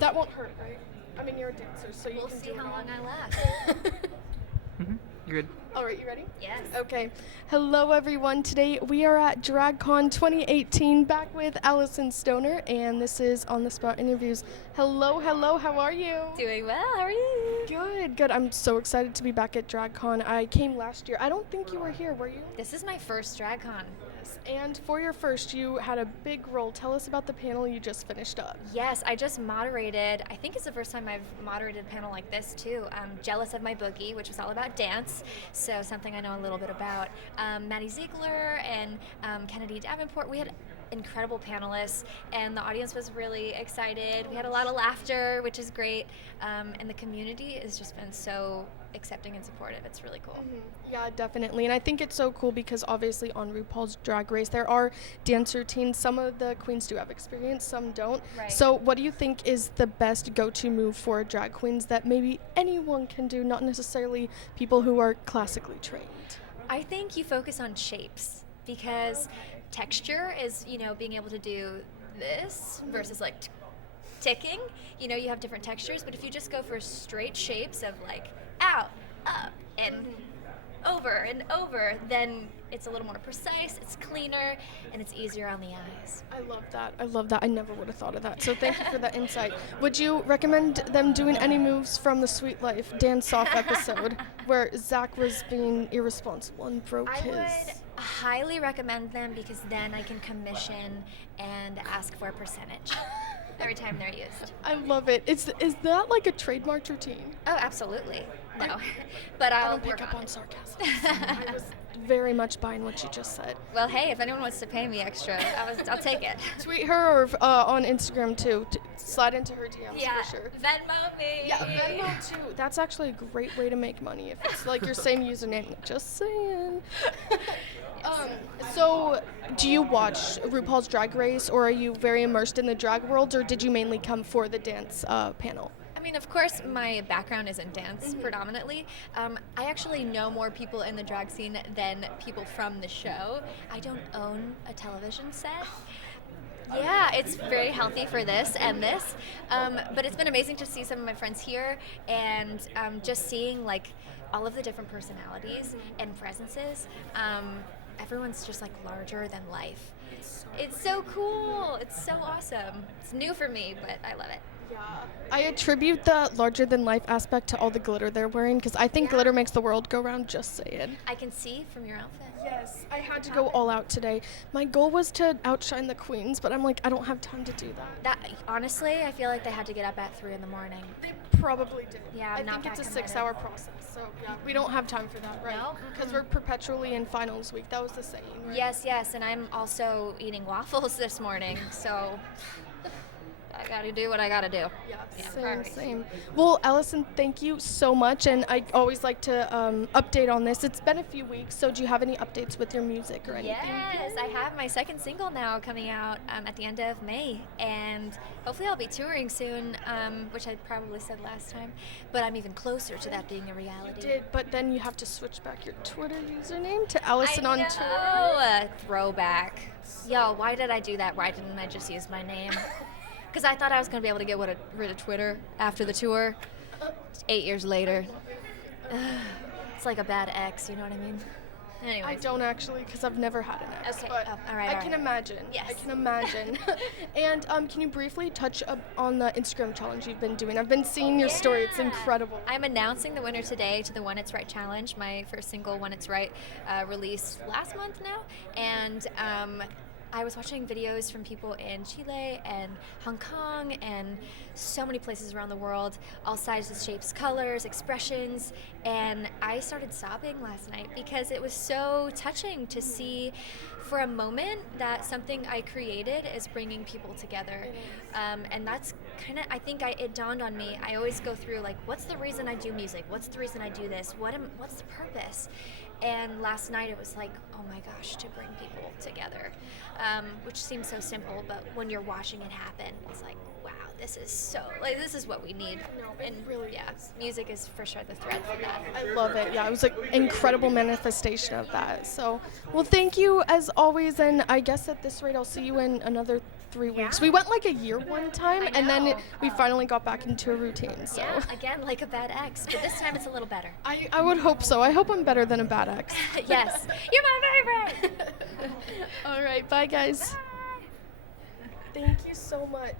That won't hurt, right? I mean, you're a dancer, so you We'll can see do it how all. long I last. You're good. All right, you ready? Yes. Okay. Hello, everyone. Today we are at DragCon 2018, back with Alyson Stoner, and this is On the Spot Interviews. Hello, how are you? Doing well. How are you? Good. I'm so excited to be back at DragCon. I came last year. I don't think you were here, were you? This is my first DragCon. And for your first, you had a big role. Tell us about the panel you just finished up. Yes, I just moderated. I think it's the first time I've moderated a panel like this too. Jealous of My Boogie, which was all about dance, so something I know a little bit about. Maddie Ziegler and Kennedy Davenport. We had incredible panelists, and the audience was really excited. We had a lot of laughter, which is great, and the community has just been so accepting and supportive. It's really cool. Yeah, definitely. And I think it's so cool because obviously on RuPaul's Drag Race, there are dance routines. Some of the queens do have experience, some don't. Right. So what do you think is the best go-to move for drag queens that maybe anyone can do, not necessarily people who are classically trained? I think you focus on shapes because texture is, being able to do this versus like ticking. You have different textures, but if you just go for straight shapes of like out, up, and over and over, then it's a little more precise, it's cleaner, and it's easier on the eyes. I love that. I never would have thought of that. So thank you for that insight. Would you recommend them doing any moves from the Sweet Life dance-off episode where Zach was being irresponsible and broke I his... would highly recommend them because then I can commission and ask for a percentage every time they're used. I love it. Is that like a trademark routine? Oh, absolutely. No, but I I'll don't pick work up on on it. sarcasm. I was very much buying what you just said. Well, hey, if anyone wants to pay me extra, I'll take it. Tweet her or on Instagram too. Slide into her DMs Yeah, for sure. Venmo me. Yeah, Venmo too. That's actually a great way to make money if it's like your same username. Just saying. So, do you watch RuPaul's Drag Race, or are you very immersed in the drag world, or did you mainly come for the dance panel? I mean, of course, my background is in dance predominantly. I actually know more people in the drag scene than people from the show. I don't own a television set. Yeah, it's very healthy for this and this, but it's been amazing to see some of my friends here and just seeing like all of the different personalities and presences. Everyone's just like larger than life. It's so cool. It's so awesome. It's new for me, but I love it. Yeah. I attribute the larger than life aspect to all the glitter they're wearing because I think glitter makes the world go round, just saying. I can see from your outfit. Yes, I had to go all out today. My goal was to outshine the queens, but I'm like, I don't have time to do that. Honestly, I feel like they had to get up at 3 in the morning. They probably did. Yeah, I I'm not think it's a that 6-hour process, so yeah, we don't have time for that, right? No? Because we're perpetually in finals week. That was the saying, right? Yes, and I'm also eating waffles this morning, so I gotta do what I gotta do. Yeah, same. Well, Alyson, thank you so much, and I always like to update on this. It's been a few weeks, so do you have any updates with your music or anything? Yes, I have my second single now coming out at the end of May, and hopefully I'll be touring soon, which I probably said last time, but I'm even closer to that being a reality. You did, but then you have to switch back your Twitter username to Alyson on tour. Oh, throwback. Yo, why did I do that? Why didn't I just use my name? Because I thought I was going to be able to get rid of Twitter after the tour. 8 years later. It's like a bad ex, you know what I mean? Anyways. I don't actually, because I've never had an ex. Okay, But all right, I all can right. imagine. Yes. I can imagine. And can you briefly touch on the Instagram challenge you've been doing? I've been seeing your story. It's Yeah. incredible. I'm announcing the winner today to the When It's Right challenge. My first single, When It's Right, released last month now. And I was watching videos from people in Chile and Hong Kong and so many places around the world, all sizes, shapes, colors, expressions, and I started sobbing last night because it was so touching to see for a moment that something I created is bringing people together. And that's kind of, I think it dawned on me. I always go through like, what's the reason I do music? What's the reason I do this? What's the purpose? And last night it was like, oh my gosh, to bring people together, which seems so simple, but when you're watching it happen, it's like, wow, this is what we need. No, it And really yeah, is. music is for sure the thread for that. I love it. Yeah, it was like incredible manifestation of that. So, well, thank you as always, and I guess at this rate I'll see you in another 3 weeks. Yeah. We went like a year one time, I and then know. we finally got back into a routine. So Yeah, again, like a bad ex, but this time it's a little better. I would hope so. I hope I'm better than a bad ex. Yes, you're my favorite. All right, bye guys. Thank you so much.